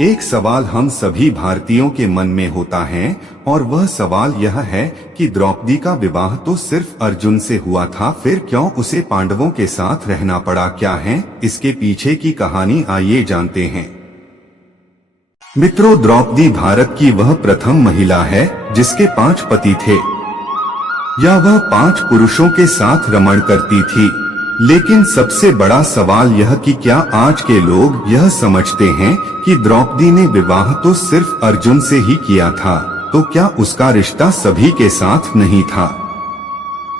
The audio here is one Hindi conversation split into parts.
एक सवाल हम सभी भारतीयों के मन में होता है और वह सवाल यह है कि द्रौपदी का विवाह तो सिर्फ अर्जुन से हुआ था, फिर क्यों उसे पांडवों के साथ रहना पड़ा? क्या है इसके पीछे की कहानी, आइए जानते हैं। मित्रों, द्रौपदी भारत की वह प्रथम महिला है जिसके 5 पति थे या वह 5 पुरुषों के साथ रमण करती थी। लेकिन सबसे बड़ा सवाल यह कि क्या आज के लोग यह समझते हैं कि द्रौपदी ने विवाह तो सिर्फ अर्जुन से ही किया था, तो क्या उसका रिश्ता सभी के साथ नहीं था?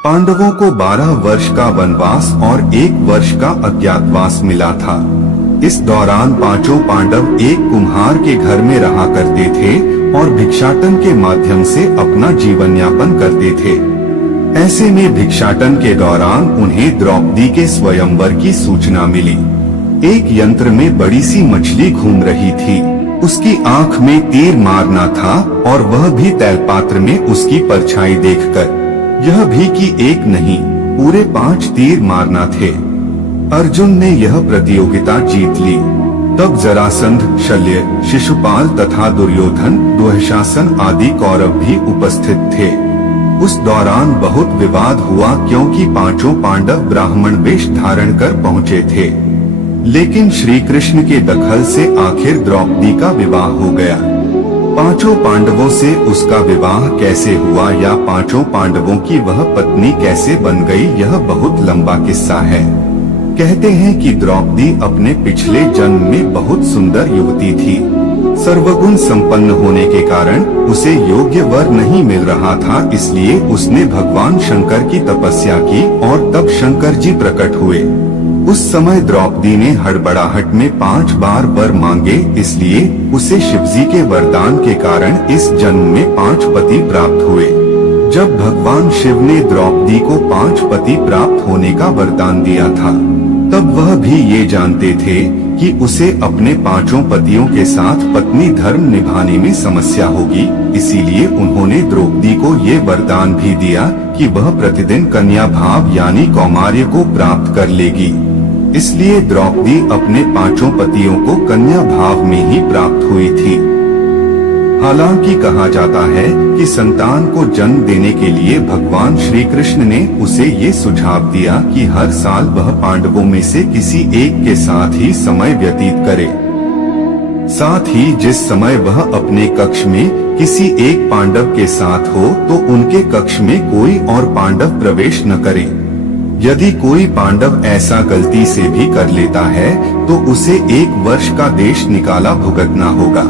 पांडवों को 12 वर्ष का वनवास और 1 वर्ष का अज्ञातवास मिला था। इस दौरान 5 पांडव एक कुम्हार के घर में रहा करते थे और भिक्षाटन के माध्यम से अपना जीवन यापन करते थे। ऐसे में भिक्षाटन के दौरान उन्हें द्रौपदी के स्वयंवर की सूचना मिली। एक यंत्र में बड़ी सी मछली घूम रही थी, उसकी आंख में तीर मारना था और वह भी तैलपात्र में उसकी परछाई देखकर। यह भी कि एक नहीं, पूरे 5 तीर मारना थे। अर्जुन ने यह प्रतियोगिता जीत ली। तब जरासंध, शल्य, शिशुपाल तथा दुर्योधन, दुःशासन आदि कौरव भी उपस्थित थे। उस दौरान बहुत विवाद हुआ क्योंकि 5 पांडव ब्राह्मण वेश धारण कर पहुँचे थे। लेकिन श्री कृष्ण के दखल से आखिर द्रौपदी का विवाह हो गया। 5 पांडवों से उसका विवाह कैसे हुआ या 5 पांडवों की वह पत्नी कैसे बन गई, यह बहुत लंबा किस्सा है। कहते हैं कि द्रौपदी अपने पिछले जन्म में बहुत सुंदर युवती थी। सर्वगुण संपन्न होने के कारण उसे योग्य वर नहीं मिल रहा था, इसलिए उसने भगवान शंकर की तपस्या की और तब शंकर जी प्रकट हुए। उस समय द्रौपदी ने हड़बड़ाहट में 5 बार वर मांगे, इसलिए उसे शिवजी के वरदान के कारण इस जन्म में 5 पति प्राप्त हुए। जब भगवान शिव ने द्रौपदी को 5 पति प्राप्त होने का वरदान दिया था, तब वह भी ये जानते थे कि उसे अपने 5 पतियों के साथ पत्नी धर्म निभाने में समस्या होगी। इसीलिए उन्होंने द्रौपदी को ये वरदान भी दिया कि वह प्रतिदिन कन्या भाव यानी कौमार्य को प्राप्त कर लेगी। इसलिए द्रौपदी अपने 5 पतियों को कन्या भाव में ही प्राप्त हुई थी। हालांकि कहा जाता है कि संतान को जन्म देने के लिए भगवान श्री कृष्ण ने उसे ये सुझाव दिया कि हर साल वह पांडवों में से किसी एक के साथ ही समय व्यतीत करे। साथ ही जिस समय वह अपने कक्ष में किसी एक पांडव के साथ हो तो उनके कक्ष में कोई और पांडव प्रवेश न करे। यदि कोई पांडव ऐसा गलती से भी कर लेता है तो उसे 1 वर्ष का देश निकाला भुगतना होगा।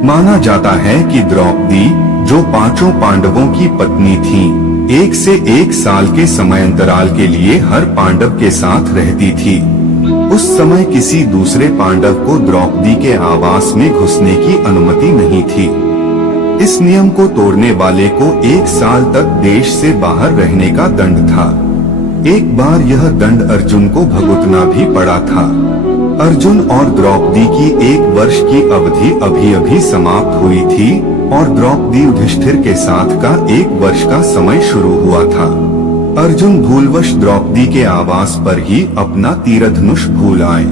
माना जाता है कि द्रौपदी, जो 5 पांडवों की पत्नी थी, 1 से 1 साल के समयांतराल के लिए हर पांडव के साथ रहती थी। उस समय किसी दूसरे पांडव को द्रौपदी के आवास में घुसने की अनुमति नहीं थी। इस नियम को तोड़ने वाले को 1 साल तक देश से बाहर रहने का दंड था। एक बार यह दंड अर्जुन को भुगतना भी पड़ा था। अर्जुन और द्रौपदी की 1 वर्ष की अवधि अभी समाप्त हुई थी और द्रौपदी युधिष्ठिर के साथ का 1 वर्ष का समय शुरू हुआ था। अर्जुन भूलवश द्रौपदी के आवास पर ही अपना तीरधनुष भूल आए,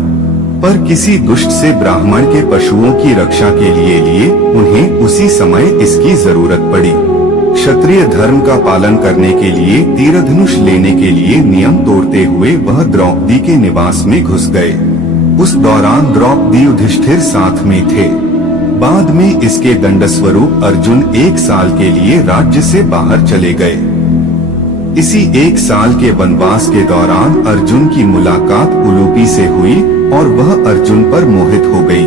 पर किसी दुष्ट से ब्राह्मण के पशुओं की रक्षा के लिए उन्हें उसी समय इसकी जरूरत पड़ी। क्षत्रिय धर्म का पालन करने के लिए तीरधनुष लेने के लिए नियम तोड़ते हुए वह द्रौपदी के निवास में घुस गए। उस दौरान द्रौपदी युधिष्ठिर साथ में थे। बाद में इसके दंडस्वरूप अर्जुन 1 साल के लिए राज्य से बाहर चले गए। इसी 1 साल के वनवास के दौरान अर्जुन की मुलाकात उलूपी से हुई और वह अर्जुन पर मोहित हो गई।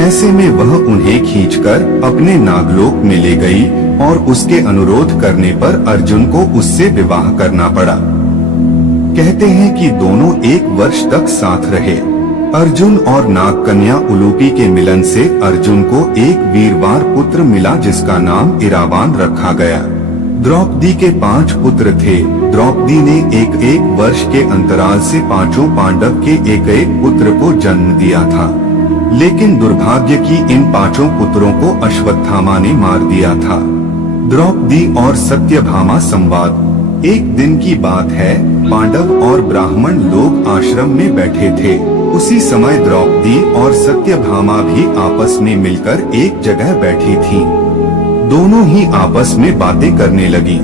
ऐसे में वह उन्हें खींचकर अपने नागलोक में ले गई और उसके अनुरोध करने पर अर्जुन को उससे विवाह करना पड़ा। कहते हैं कि दोनों 1 वर्ष तक साथ रहे। अर्जुन और नागकन्या उलूपी के मिलन से अर्जुन को एक वीरवार पुत्र मिला जिसका नाम इरावान रखा गया। द्रौपदी के 5 पुत्र थे। द्रौपदी ने एक वर्ष के अंतराल से 5 पांडव के एक पुत्र को जन्म दिया था, लेकिन दुर्भाग्य की इन 5 पुत्रों को अश्वत्थामा ने मार दिया था। द्रौपदी और सत्यभामा संवाद। एक दिन की बात है, पांडव और ब्राह्मण लोग आश्रम में बैठे थे। उसी समय द्रौपदी और सत्यभामा भी आपस में मिलकर एक जगह बैठी थी। दोनों ही आपस में बातें करने लगी।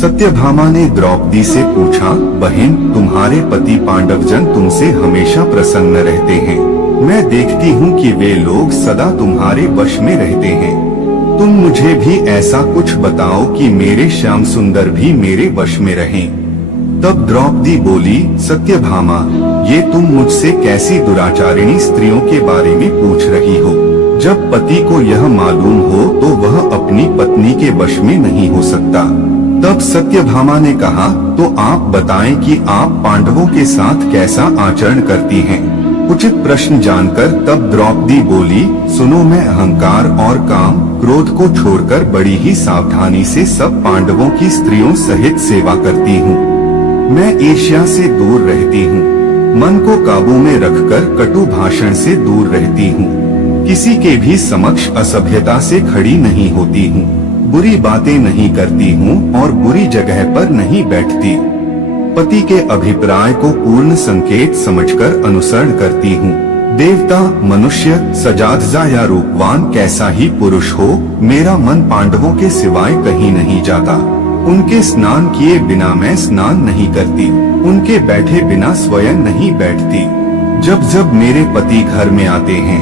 सत्यभामा ने द्रौपदी से पूछा, बहन, तुम्हारे पति पांडवजन तुमसे हमेशा प्रसन्न रहते हैं। मैं देखती हूँ कि वे लोग सदा तुम्हारे वश में रहते हैं। तुम मुझे भी ऐसा कुछ बताओ कि मेरे श्याम सुंदर भी मेरे वश में रहें। तब द्रौपदी बोली, सत्यभामा, ये तुम मुझसे कैसी दुराचारिणी स्त्रियों के बारे में पूछ रही हो? जब पति को यह मालूम हो तो वह अपनी पत्नी के वश में नहीं हो सकता। तब सत्यभामा ने कहा, तो आप बताएं कि आप पांडवों के साथ कैसा आचरण करती हैं? उचित प्रश्न जानकर तब द्रौपदी बोली, सुनो, मैं अहंकार और काम क्रोध को छोड़कर बड़ी ही सावधानी से सब पांडवों की स्त्रियों सहित सेवा करती हूँ। मैं ईर्ष्या से दूर रहती हूँ। मन को काबू में रखकर कटु भाषण से दूर रहती हूँ। किसी के भी समक्ष असभ्यता से खड़ी नहीं होती हूँ। बुरी बातें नहीं करती हूँ और बुरी जगह पर नहीं बैठती। पति के अभिप्राय को पूर्ण संकेत समझकर अनुसरण करती हूँ। देवता, मनुष्य, सजादजा या रूपवान कैसा ही पुरुष हो, मेरा मन पांडवों के सिवाय कहीं नहीं जाता। उनके स्नान किए बिना मैं स्नान नहीं करती। उनके बैठे बिना स्वयं नहीं बैठती। जब जब मेरे पति घर में आते हैं